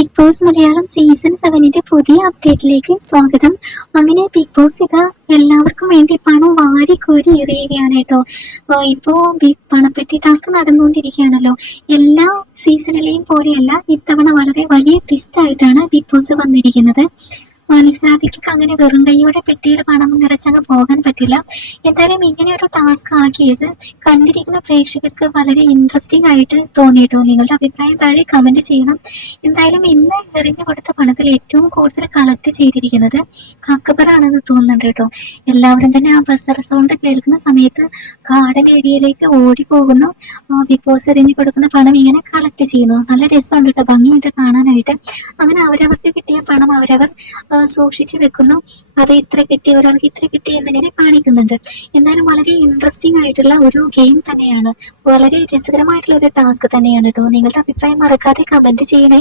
Big Boss Malayalam season സെവനിന്റെ പുതിയ അപ്ഡേറ്റിലേക്ക് സ്വാഗതം. അങ്ങനെ ബിഗ് ബോസ് ഇത് എല്ലാവർക്കും വേണ്ടി പണം വാരി കോരി എറിയുകയാണ് കേട്ടോ. ഇപ്പോ പണപ്പെട്ടി ടാസ്ക് നടന്നുകൊണ്ടിരിക്കുകയാണല്ലോ. എല്ലാ സീസണിലെയും പോലെയല്ല ഇത്തവണ വളരെ വലിയ ട്വിസ്റ്റ് ആയിട്ടാണ് ബിഗ് ബോസ് വന്നിരിക്കുന്നത്. മത്സരാർത്ഥികൾക്ക് അങ്ങനെ വെറും കൈയോടെ പെട്ടിയിൽ പണം നിറച്ചങ്ങ് പോകാൻ പറ്റില്ല. എന്തായാലും ഇങ്ങനെ ഒരു ടാസ്ക് ആക്കിയത് കണ്ടിരിക്കുന്ന പ്രേക്ഷകർക്ക് വളരെ ഇൻട്രസ്റ്റിംഗ് ആയിട്ട് തോന്നിയിട്ടോ? നിങ്ങളുടെ അഭിപ്രായം താഴെ കമന്റ് ചെയ്യണം. എന്തായാലും ഇന്ന് എറിഞ്ഞു കൊടുത്ത പണത്തിൽ ഏറ്റവും കൂടുതൽ കളക്ട് ചെയ്തിരിക്കുന്നത് അക്ബറാണെന്ന് തോന്നുന്നുണ്ട് കേട്ടോ. എല്ലാവരും തന്നെ ആ ബസർ സൗണ്ട് കേൾക്കുന്ന സമയത്ത് ഗാർഡൻ ഏരിയയിലേക്ക് ഓടി പോകുന്നു ബിഗ് ബോസ് എറിഞ്ഞു കൊടുക്കുന്ന പണം ഇങ്ങനെ കളക്ട് ചെയ്യുന്നു. നല്ല രസമുണ്ട് കേട്ടോ. ഭംഗിയുണ്ട് കാണാനായിട്ട്. അങ്ങനെ കിട്ടിയ പണം അവരവർ സൂക്ഷിച്ചു വെക്കുന്നു. അത് ഇത്ര കിട്ടി ഒരാൾക്ക് ഇത്ര കിട്ടി എന്നിങ്ങനെ കാണിക്കുന്നുണ്ട്. എന്നാലും വളരെ ഇൻട്രസ്റ്റിംഗ് ആയിട്ടുള്ള ഒരു ഗെയിം തന്നെയാണ്. വളരെ രസകരമായിട്ടുള്ള ഒരു ടാസ്ക് തന്നെയാണ് കേട്ടോ നിങ്ങളുടെ അഭിപ്രായം മറക്കാതെ കമന്റ് ചെയ്യണേ.